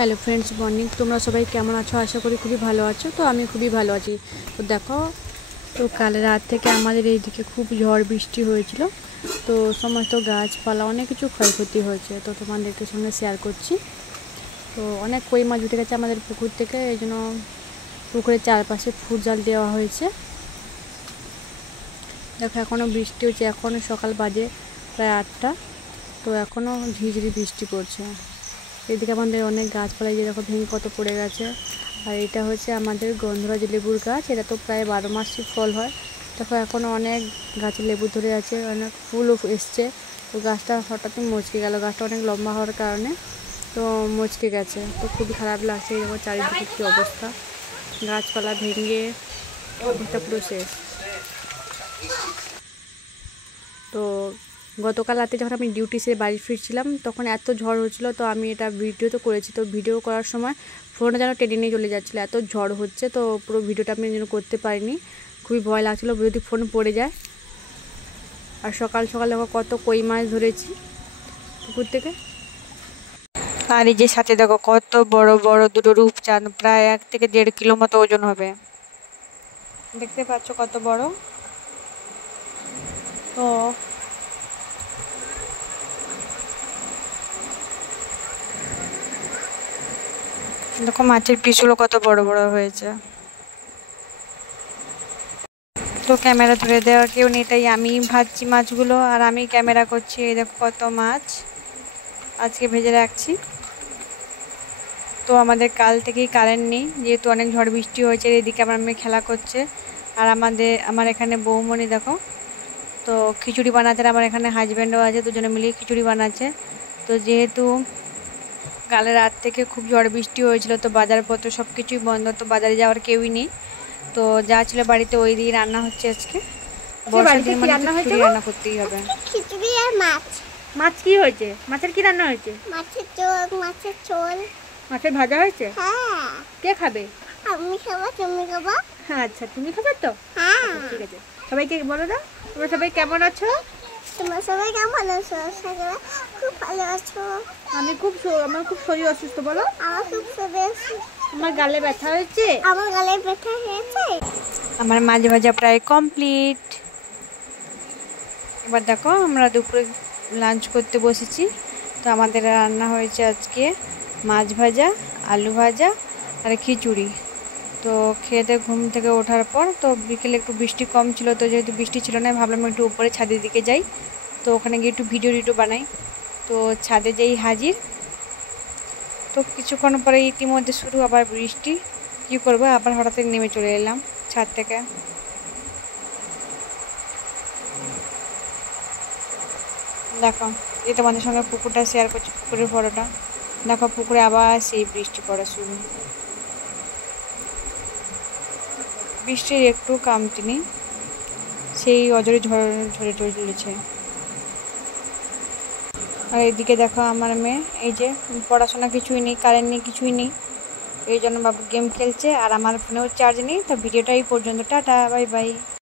Hello friends, morning. তোমরা সবাই কেমন আছো? আশা করি খুবই ভালো আছো। তো আমি খুবই ভালো আছি। তো দেখো, তো কাল রাত থেকে আমাদের এইদিকে খুব ঝড় বৃষ্টি হয়েছিল। তো সমস্ত গাছপালা অনেক কিছু ক্ষয়ক্ষতি হয়েছে। তো তোমাদেরকে সঙ্গে শেয়ার করছি। তো অনেক কই মাছ উঠে গেছে আমাদের পুকুর থেকে, এই জন্য পুকুরের চারপাশে ফুট জাল দেওয়া হয়েছে। দেখো, এখনও বৃষ্টি হচ্ছে। এখনও সকাল বাজে প্রায় 8টা। তো এখনও ঝিরিঝিরি বৃষ্টি পড়ছে। এদিকে আমাদের অনেক গাছপালা, যে দেখো ভেঙে কত পড়ে গেছে। আর এটা হচ্ছে আমাদের গন্ধরাজ লেবুর গাছ। এটা তো প্রায় 12 মাসই ফল হয়। দেখো, এখনও অনেক গাছে লেবু ধরে আছে, অনেক ফুলও এসছে। তো গাছটা হঠাৎই মচকে গেল। গাছটা অনেক লম্বা হওয়ার কারণে তো মচকে গেছে। তো খুবই খারাপ লাগছে। এই দেখো চারিদিকে কী অবস্থা, গাছপালা ভেঙে অবস্থা পুরো শেষ। তো গতকাল রাতে যখন আমি ডিউটি সে বাড়ি ফিরছিলাম, তখন এত ঝড় হচ্ছিলো। তো আমি এটা ভিডিও তো করেছি। তো ভিডিও করার সময় ফোনটা যেন টেনে নিয়ে চলে যাচ্ছিলো, এত ঝড় হচ্ছে। তো পুরো ভিডিওটা আমি যেন করতে পারিনি। খুবই ভয় লাগছিলো যদি ফোন পড়ে যায়। আর সকাল সকাল দেখো কত কই মাছ ধরেছি পুকুর থেকে। আর এই যে সাথে দেখো কত বড় বড় দুটো রূপচাঁদ, প্রায় 1 থেকে 1.5 কিলো মতো ওজন হবে। দেখতে পাচ্ছ কত বড়। তো দেখো মাছের পিসগুলো কত বড় বড় হয়েছে। তো ক্যামেরা ধরে দেওয়ার কেউ নেই, তাই আমি ভাজছি মাছগুলো আর আমি ক্যামেরা করছি। এই দেখো কত মাছ আজকে ভেজে রাখছি। তো আমাদের কাল থেকেই কারেন্ট নেই, যেহেতু অনেক ঝড় বৃষ্টি হয়েছে। এদিকে আমার মেয়ে খেলা করছে আর আমার এখানে বৌমণি দেখো তো খিচুড়ি বানাচ্ছে। আমার এখানে হাজব্যান্ডও আছে, দুজনে মিলিয়ে খিচুড়ি বানাচ্ছে। তো যেহেতু কাল রাত থেকে খুব ঝড় বৃষ্টি হয়েছিল, তো বাজারপত্র সব কিছুই বন্ধ। তো বাজারে যাওয়ার কেউই নেই। তো যা ছিল বাড়িতে ওই দিয়ে রান্না হচ্ছে আজকে। বর্ষার দিন মানে খিচুড়ি রান্না করতেই হবে। খিচুড়ি আর মাছ। মাছ কি হয়েছে? মাছের কি রান্না হয়েছে? মাছের ঝোল, মাছের ঝোল। মাছের ভাজা হয়েছে? হ্যাঁ। কে খাবে? আমি খাবো, তুমি খাবো? হ্যাঁ, আচ্ছা, তুমি খাবে তো? হ্যাঁ। ঠিক আছে। সবাইকে বলো দাও, তোমরা সবাই কেমন আছো? তোমরা সবাই কেমন আছো? সবাই খুব ভালো আছো? আমার খুব শরীর অসুস্থ। বলো। আমার খুব শরীর। আমার গালে ব্যথা হয়েছে। আমার গালে ব্যথা হয়েছে। আমার মাছ ভাজা প্রায় কমপ্লিট। এবার দেখো আমরা দুপুরে লাঞ্চ করতে বসেছি। তো আমাদের রান্না হয়েছে আজকে মাছ ভাজা, আলু ভাজা আর খিচুড়ি। তো খেতে ঘুম থেকে ওঠার পর তো বিকেলে একটু বৃষ্টি কম ছিল। তো যেহেতু বৃষ্টি ছিল না, ভাবলাম একটু উপরে ছাদের দিকে যাই। তো ওখানে গিয়ে একটু ভিডিও বানাই। তো ছাদে যেই হাজির, তো কিছুক্ষণ পরে ইতিমধ্যে শুরু আবার বৃষ্টি। কী করবো, আবার হঠাৎ নেমে চলে এলাম ছাদ থেকে। দেখো, এই তোমাদের সঙ্গে পুকুরটা শেয়ার করছি, পুকুরের ফটোটা। দেখো পুকুরে আবার সেই বৃষ্টি পড়া শুরু। বৃষ্টির একটু কমতি নেই, সেই অজরে ঝরে চলেছে। আর এইদিকে দেখো আমার মেয়ে, এই যে পড়াশোনা কিছুই নেই, কারেন্ট নেই, কিছুই নেই। এই জন্য বাবু গেম খেলছে আর আমার ফোনেও চার্জ নেই। তো ভিডিওটা এই পর্যন্ত। Tata, bye bye.